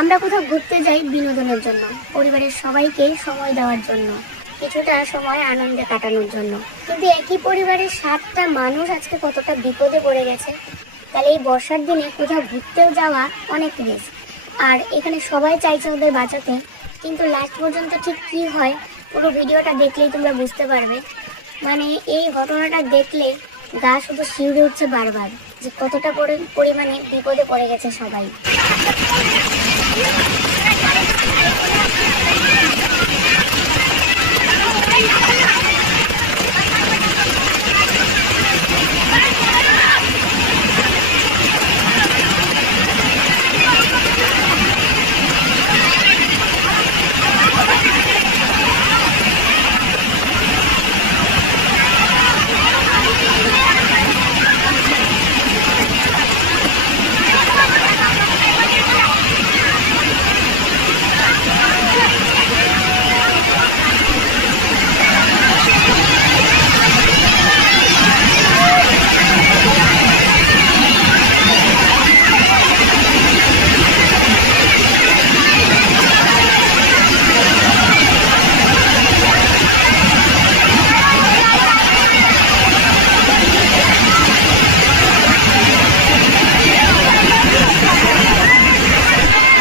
আমরা কোথাও ঘুরতে যাই বিনোদনের জন্য, পরিবারের সবাইকে সময় দেওয়ার জন্য, কিছুটা সময় আনন্দে কাটানোর জন্য। কিন্তু একই পরিবারের 7টা মানুষ আজকে কতটা বিপদে পড়ে গেছে। তাহলে এই বর্ষার দিনে কোথাও ঘুরতেও যাওয়া অনেক রিস্ক। আর এখানে সবাই চাইছে ওদের বাঁচাতে, কিন্তু লাস্ট পর্যন্ত ঠিক কি হয় পুরো ভিডিওটা দেখলেই তোমরা বুঝতে পারবে। মানে এই ঘটনাটা দেখলে গা শুধু শিউরে উঠছে বারবার, যে কতটা পরিমাণে বিপদে পড়ে গেছে সবাই।